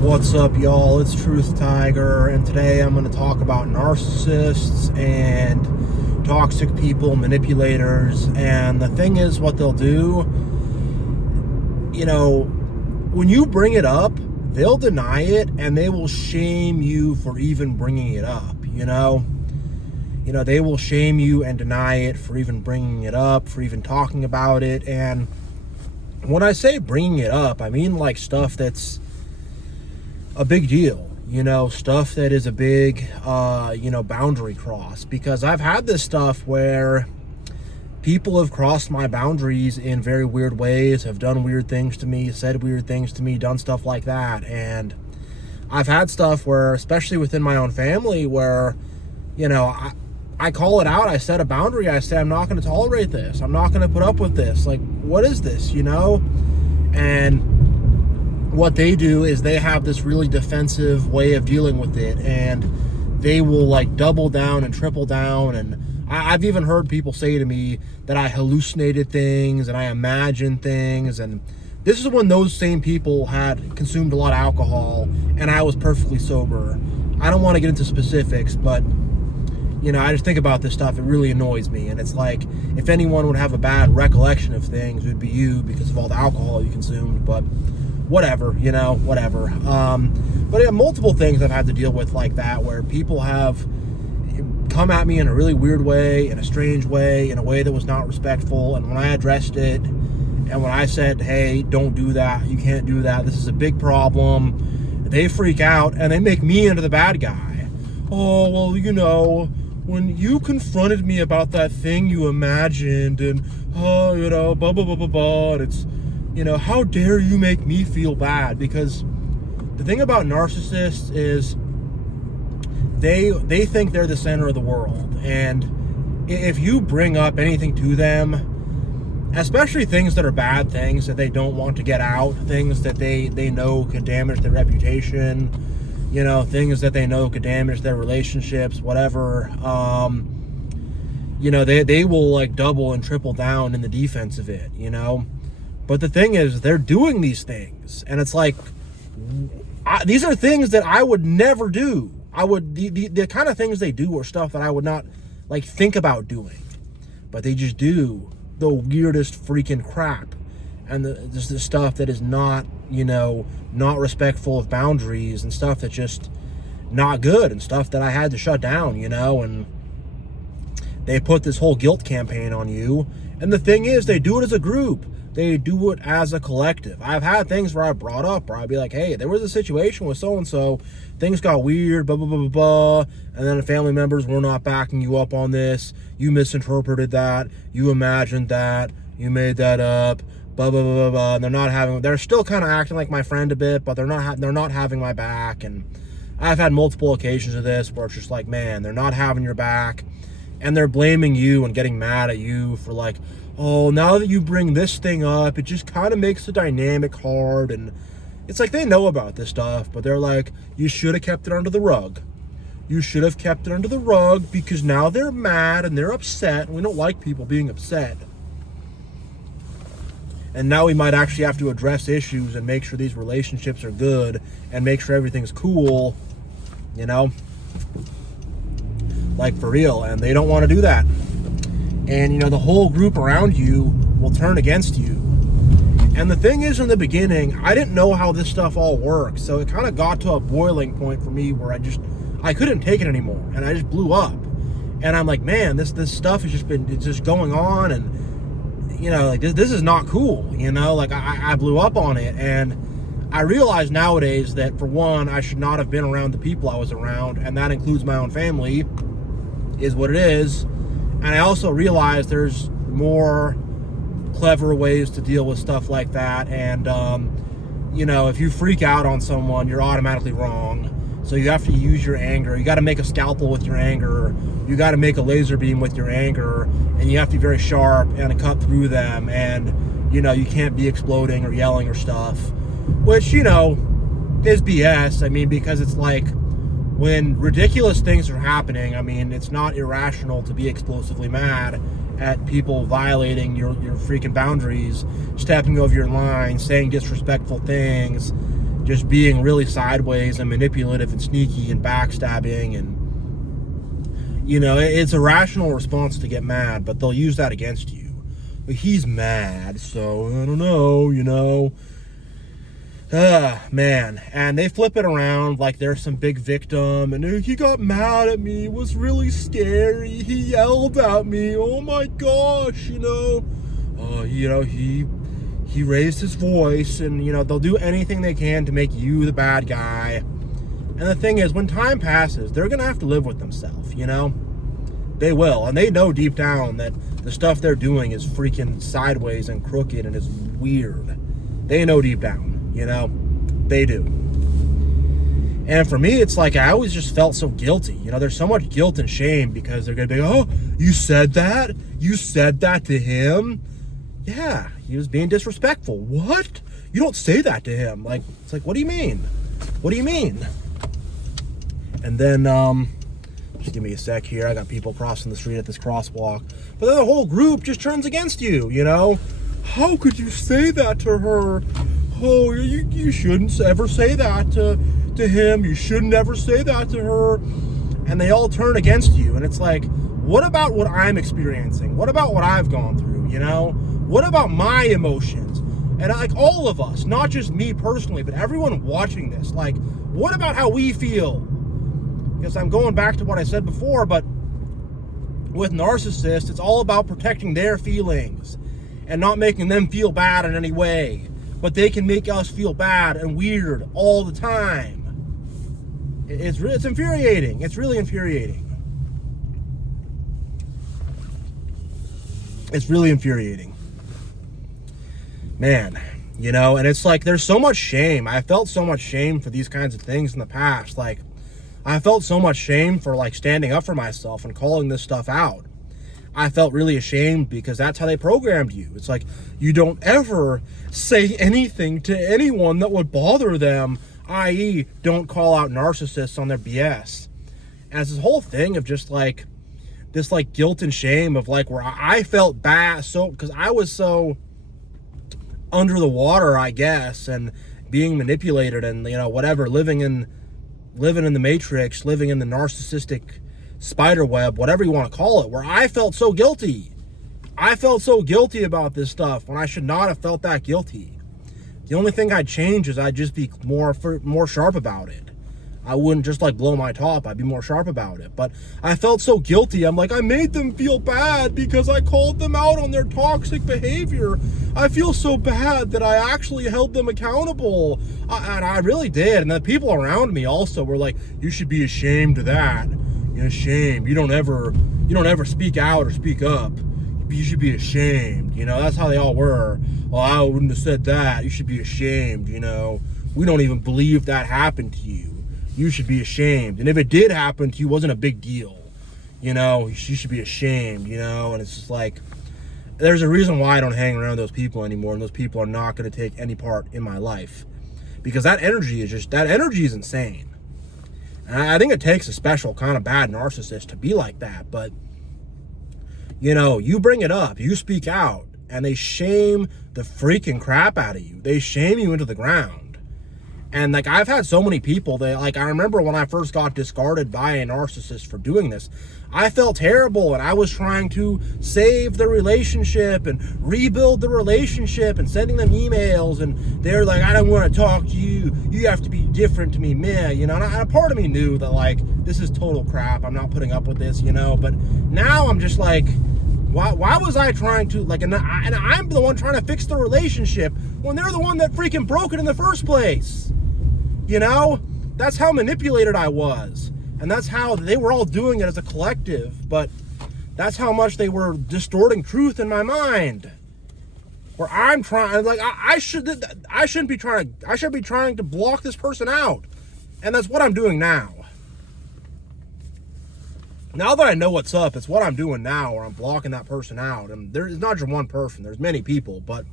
What's up, y'all? It's Truth Tiger, and today I'm going to talk about narcissists and toxic people, manipulators. And the thing is, what they'll do, when you bring it up, they'll deny it and they will shame you for even bringing it up. They will shame you and deny it for even bringing it up, for even talking about it. And when I say bringing it up, I mean like stuff that's a big deal, stuff that is a big, boundary cross. Because I've had this stuff where people have crossed my boundaries in very weird ways, have done weird things to me, said weird things to me, done stuff like that. And I've had stuff where, especially within my own family, where, I call it out. I set a boundary. I say, I'm not going to tolerate this. I'm not going to put up with this. Like, what is this, And what they do is they have this really defensive way of dealing with it, and they will like double down and triple down. And I've even heard people say to me that I hallucinated things and I imagined things. And this is when those same people had consumed a lot of alcohol and I was perfectly sober. I don't want to get into specifics, but I just think about this stuff. It really annoys me. And it's like, if anyone would have a bad recollection of things, it would be you, because of all the alcohol you consumed. But whatever. But yeah, multiple things I've had to deal with like that, where people have come at me in a really weird way, in a strange way, in a way that was not respectful. And when I addressed it, and when I said, hey, don't do that, you can't do that, this is a big problem, they freak out and they make me into the bad guy. Oh, well, when you confronted me about that thing you imagined, and blah blah blah blah blah, and it's, how dare you make me feel bad? Because the thing about narcissists is they think they're the center of the world. And if you bring up anything to them, especially things that are bad, things that they don't want to get out, things that they know could damage their reputation, things that they know could damage their relationships, whatever, they will like double and triple down in the defense of it, But the thing is, they're doing these things, and it's like, these are things that I would never do. The kind of things they do are stuff that I would not like think about doing, but they just do the weirdest freaking crap, and just the stuff that is not, not respectful of boundaries, and stuff that's just not good, and stuff that I had to shut down, and they put this whole guilt campaign on you. And the thing is, they do it as a group. They do it as a collective. I've had things where I brought up, where I'd be like, hey, there was a situation with so-and-so, things got weird, blah, blah, blah, blah, blah, and then the family members were not backing you up on this, you misinterpreted that, you imagined that, you made that up, blah, blah, blah, blah, blah, and they're still kind of acting like my friend a bit, but they're not having my back. And I've had multiple occasions of this where it's just like, man, they're not having your back, and they're blaming you and getting mad at you for like, oh, now that you bring this thing up, it just kind of makes the dynamic hard. And it's like, they know about this stuff, but they're like, you should have kept it under the rug. You should have kept it under the rug, because now they're mad and they're upset, and we don't like people being upset. And now we might actually have to address issues and make sure these relationships are good and make sure everything's cool, like for real. And they don't want to do that. And, the whole group around you will turn against you. And the thing is, in the beginning, I didn't know how this stuff all works. So it kind of got to a boiling point for me where I couldn't take it anymore. And I just blew up. And I'm like, man, this stuff has it's just going on. And, this is not cool. I blew up on it. And I realize nowadays that, for one, I should not have been around the people I was around. And that includes my own family, is what it is. And I also realize there's more clever ways to deal with stuff like that. And, if you freak out on someone, you're automatically wrong. So you have to use your anger. You got to make a scalpel with your anger. You got to make a laser beam with your anger. And you have to be very sharp and cut through them. And, you can't be exploding or yelling or stuff. Which, is BS. Because it's like, when ridiculous things are happening, it's not irrational to be explosively mad at people violating your freaking boundaries, stepping over your line, saying disrespectful things, just being really sideways and manipulative and sneaky and backstabbing. And, it's a rational response to get mad, but they'll use that against you. But he's mad, so I don't know. Man. And they flip it around like they're some big victim. And he got mad at me. It was really scary. He yelled at me. Oh my gosh, he raised his voice. And, they'll do anything they can to make you the bad guy. And the thing is, when time passes, they're going to have to live with themselves, They will. And they know deep down that the stuff they're doing is freaking sideways and crooked and is weird. They know deep down. They do. And for me, it's like I always just felt so guilty. There's so much guilt and shame because they're going to be, oh, you said that? You said that to him? Yeah, he was being disrespectful. What? You don't say that to him. It's like, what do you mean? What do you mean? And then, just give me a sec here. I got people crossing the street at this crosswalk. But then the whole group just turns against you, How could you say that to her? Oh, you shouldn't ever say that to him. You shouldn't ever say that to her. And they all turn against you. And it's like, what about what I'm experiencing? What about what I've gone through, What about my emotions? And all of us, not just me personally, but everyone watching this, what about how we feel? Because I'm going back to what I said before, but with narcissists, it's all about protecting their feelings and not making them feel bad in any way. But they can make us feel bad and weird all the time. It's infuriating. It's really infuriating. It's really infuriating. Man, and it's like there's so much shame. I felt so much shame for these kinds of things in the past. I felt so much shame for standing up for myself and calling this stuff out. I felt really ashamed because that's how they programmed you. It's like, you don't ever say anything to anyone that would bother them, i.e. don't call out narcissists on their BS. And it's this whole thing of just this guilt and shame of where I felt bad because I was so under the water, I guess, and being manipulated and, whatever, living in the matrix, living in the narcissistic spider web, whatever you want to call it, where I felt so guilty. I felt so guilty about this stuff when I should not have felt that guilty. The only thing I'd change is I'd just be more sharp about it. I wouldn't just blow my top. I'd be more sharp about it. But I felt so guilty. I'm I made them feel bad because I called them out on their toxic behavior. I feel so bad that I actually held them accountable. And I really did. And the people around me also were like, you should be ashamed of that. Shame. You don't ever speak out or speak up. You should be ashamed. That's how they all were. Well, I wouldn't have said that. You should be ashamed. We don't even believe that happened to you. You should be ashamed. And if it did happen to you, it wasn't a big deal. You should be ashamed, and it's just there's a reason why I don't hang around those people anymore, and those people are not going to take any part in my life. Because that energy is insane. And I think it takes a special kind of bad narcissist to be like that. But, you bring it up, you speak out, and they shame the freaking crap out of you. They shame you into the ground. And I've had so many people that I remember when I first got discarded by a narcissist for doing this, I felt terrible, and I was trying to save the relationship and rebuild the relationship and sending them emails, and they're like, I don't want to talk to you. You have to be different to me, man. And a part of me knew that this is total crap. I'm not putting up with this, But now I'm just why was I trying to and I'm the one trying to fix the relationship when they're the one that freaking broke it in the first place? That's how manipulated I was. And that's how they were all doing it as a collective. But that's how much they were distorting truth in my mind. Where I'm trying, I should be trying to block this person out. And that's what I'm doing now. Now that I know what's up, it's what I'm doing now, where I'm blocking that person out. And there's not just one person, there's many people. But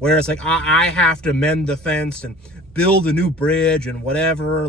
where it's I have to mend the fence and build a new bridge and whatever.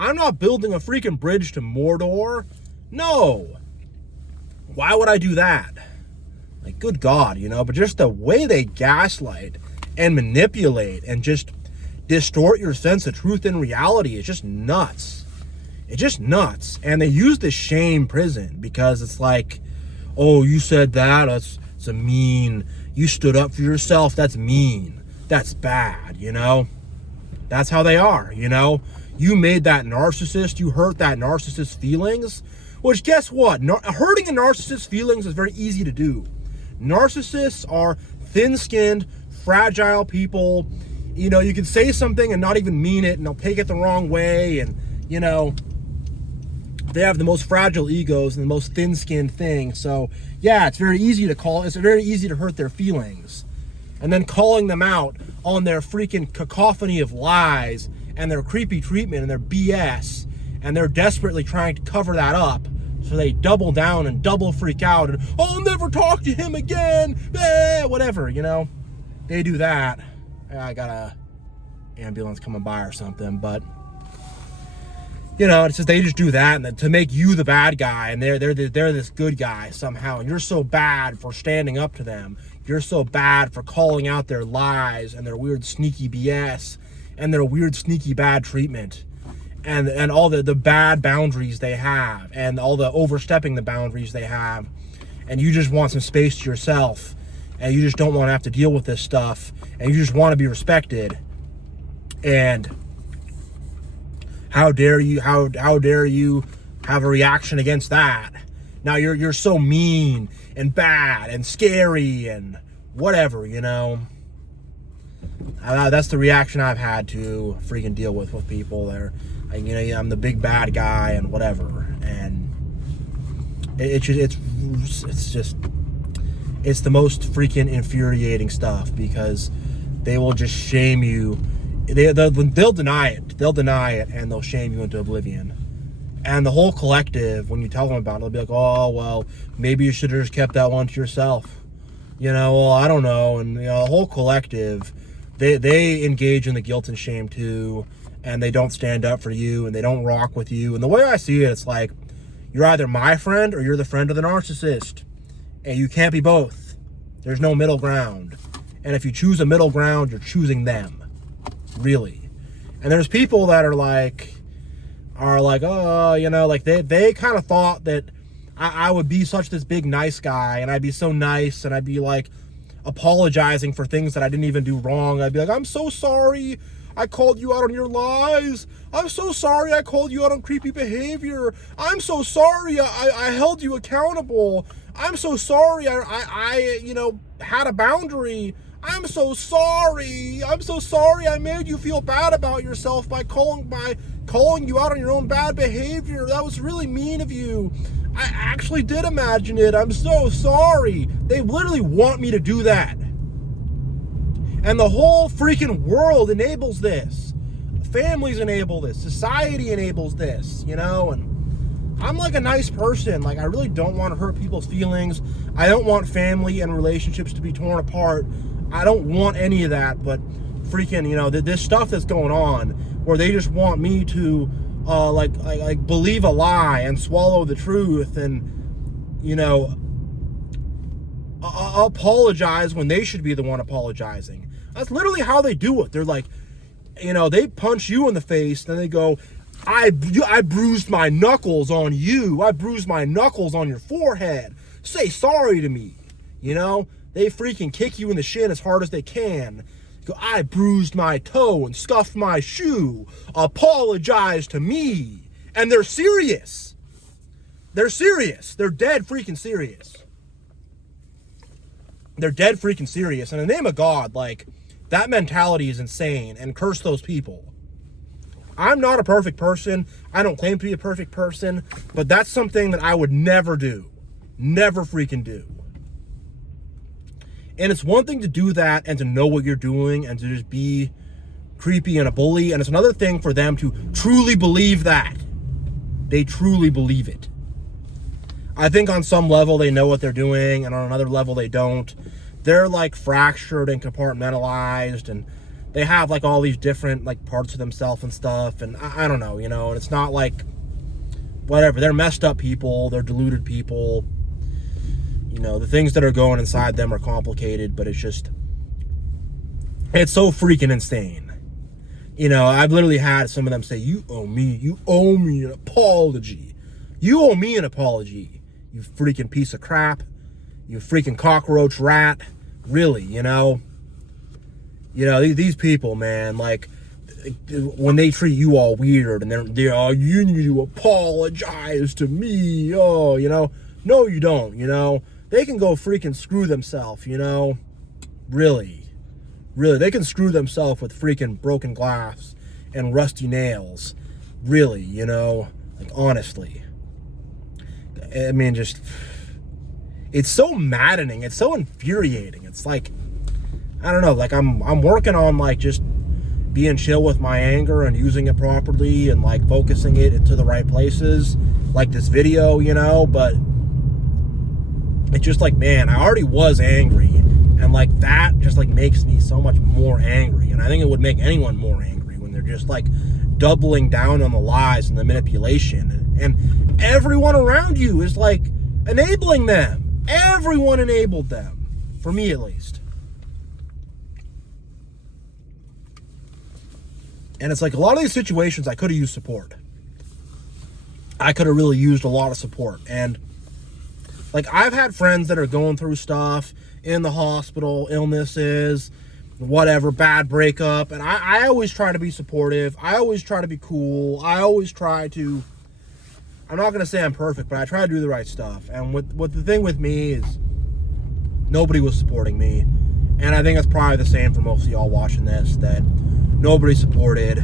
I'm not building a freaking bridge to Mordor. No. Why would I do that? Good God, but just the way they gaslight and manipulate and just distort your sense of truth and reality. It's just nuts. It's just nuts. And they use the shame prison because it's like, oh, you said that, that's a mean. You stood up for yourself, that's mean. That's bad, you know? That's how they are, you know? You made that narcissist, you hurt that narcissist's feelings, which guess what? Hurting a narcissist's feelings is very easy to do. Narcissists are thin-skinned, fragile people. You know, you can say something and not even mean it, and they'll take it the wrong way, and, you know, they have the most fragile egos and the most thin-skinned thing. So, yeah, it's very easy to hurt their feelings. And then calling them out on their freaking cacophony of lies and their creepy treatment and their BS, and they're desperately trying to cover that up, so they double down and double freak out and, oh, I'll never talk to him again, whatever, you know. They do that. I got a ambulance coming by or something, but you know, it's just they just do that and to make you the bad guy, and they're this good guy somehow, and you're so bad for standing up to them. You're so bad for calling out their lies and their weird sneaky BS and their weird sneaky bad treatment and all the bad boundaries they have and all the overstepping the boundaries they have, and you just want some space to yourself, and you just don't want to have to deal with this stuff, and you just want to be respected. And how dare you have a reaction against that? Now you're so mean and bad and scary and whatever, you know. That's the reaction I've had to freaking deal with people. They're, you know, I'm the big bad guy and whatever, and it's the most freaking infuriating stuff, because they will just shame you. They'll deny it. They'll deny it, and they'll shame you into oblivion. And the whole collective, when you tell them about it, they'll be like, oh, well, maybe you should have just kept that one to yourself. You know, well, I don't know. And, you know, the whole collective, they engage in the guilt and shame too, and they don't stand up for you, and they don't rock with you. And the way I see it, it's like, you're either my friend or you're the friend of the narcissist. And you can't be both. There's no middle ground. And if you choose a middle ground, you're choosing them. Really. And there's people that are like, oh, you know, like they kind of thought that I would be such this big nice guy, and I'd be so nice, and I'd be like apologizing for things that I didn't even do wrong. I'd be like, I'm so sorry I called you out on your lies. I'm so sorry I called you out on creepy behavior. I'm so sorry I held you accountable. I'm so sorry I you know, had a boundary. I'm so sorry. I'm so sorry I made you feel bad about yourself by calling you out on your own bad behavior. That was really mean of you. I actually did imagine it. I'm so sorry. They literally want me to do that. And the whole freaking world enables this. Families enable this. Society enables this, you know, and I'm like a nice person. Like, I really don't want to hurt people's feelings. I don't want family and relationships to be torn apart. I don't want any of that, but freaking, you know, this stuff that's going on where they just want me to like believe a lie and swallow the truth, and, you know, apologize when they should be the one apologizing. That's literally how they do it. They're like, you know, they punch you in the face, then they go, I bruised my knuckles on you. I bruised my knuckles on your forehead. Say sorry to me, you know? They freaking kick you in the shin as hard as they can. Go, I bruised my toe and scuffed my shoe. Apologize to me. And they're serious. They're serious. They're dead freaking serious. They're dead freaking serious. In the name of God, like, that mentality is insane, and curse those people. I'm not a perfect person. I don't claim to be a perfect person, but that's something that I would never do. Never freaking do. And it's one thing to do that and to know what you're doing and to just be creepy and a bully. And it's another thing for them to truly believe that. They truly believe it. I think on some level they know what they're doing, and on another level they don't. They're like fractured and compartmentalized, and they have like all these different like parts of themselves and stuff. And I don't know, you know, and it's not like whatever. They're messed up people. They're deluded people. You know, the things that are going inside them are complicated, but it's so freaking insane. You know, I've literally had some of them say, you owe me an apology. You owe me an apology, you freaking piece of crap. You freaking cockroach rat. Really, you know? You know, these people, man, like, when they treat you all weird and they're oh, you need to apologize to me. Oh, you know? No, you don't, you know? They can go freaking screw themselves, you know? Really. Really, they can screw themselves with freaking broken glass and rusty nails. Really, you know? Like, honestly. I mean, just... It's so maddening. It's so infuriating. It's like, I don't know, like I'm working on like just being chill with my anger and using it properly and like focusing it into the right places, like this video, you know, but it's just like, man, I already was angry, and like that just like makes me so much more angry. And I think it would make anyone more angry when they're just like doubling down on the lies and the manipulation, and everyone around you is like enabling them. Everyone enabled them, for me at least. And it's like a lot of these situations I could have used support. I could have really used a lot of support. And like I've had friends that are going through stuff in the hospital, illnesses, whatever, bad breakup. And I always try to be supportive. I always try to be cool. I always try to... I'm not going to say I'm perfect, but I try to do the right stuff. And what the thing with me is nobody was supporting me. And I think that's probably the same for most of y'all watching this, that nobody supported.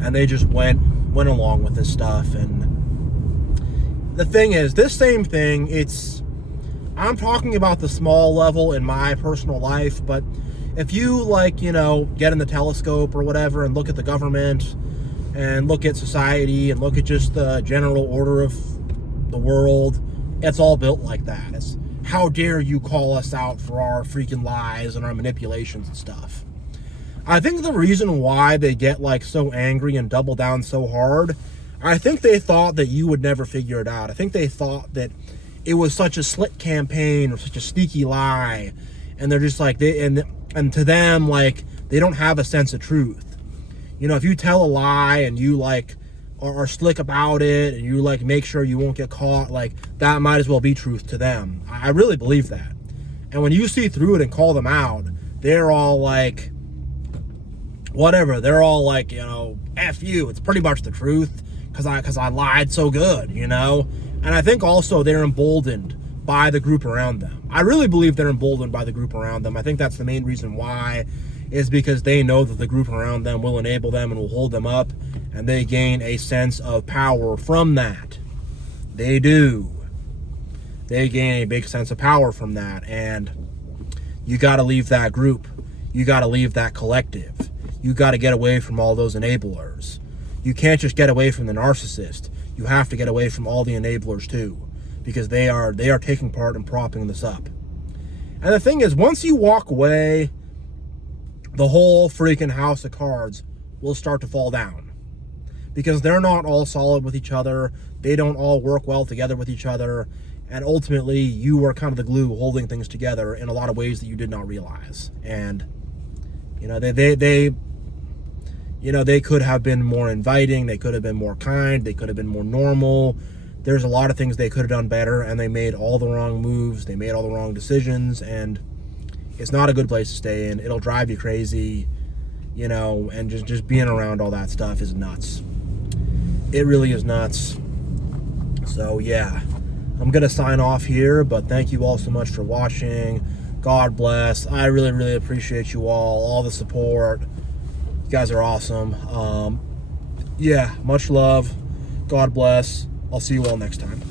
And they just went along with this stuff. And the thing is, this same thing, I'm talking about the small level in my personal life, but if you like, you know, get in the telescope or whatever and look at the government and look at society and look at just the general order of the world, it's all built like that. It's how dare you call us out for our freaking lies and our manipulations and stuff. I think the reason why they get like so angry and double down so hard, I think they thought that you would never figure it out. I think they thought that it was such a slick campaign or such a sneaky lie, and they're just like, and to them, like, they don't have a sense of truth. You know, if you tell a lie and you like are slick about it and you like make sure you won't get caught, like that might as well be truth to them. I really believe that. And when you see through it and call them out, they're all like, whatever. They're all like, you know, F you. It's pretty much the truth because I lied so good, you know. And I think also they're emboldened by the group around them. I really believe they're emboldened by the group around them. I think that's the main reason why, is because they know that the group around them will enable them and will hold them up, and they gain a sense of power from that. They do. They gain a big sense of power from that, and you got to leave that group. You got to leave that collective. You got to get away from all those enablers. You can't just get away from the narcissist. You have to get away from all the enablers too, because they are taking part in propping this up. And the thing is, once you walk away, the whole freaking house of cards will start to fall down, because they're not all solid with each other. They don't all work well together with each other. And ultimately, you are kind of the glue holding things together in a lot of ways that you did not realize. And, you know, they could have been more inviting. They could have been more kind. They could have been more normal. There's a lot of things they could have done better, and they made all the wrong moves. They made all the wrong decisions, and it's not a good place to stay in. It'll drive you crazy, you know, and just being around all that stuff is nuts. It really is nuts. So, yeah, I'm going to sign off here, but thank you all so much for watching. God bless. I really, really appreciate you all the support. You guys are awesome. Yeah, much love. God bless. I'll see you all next time.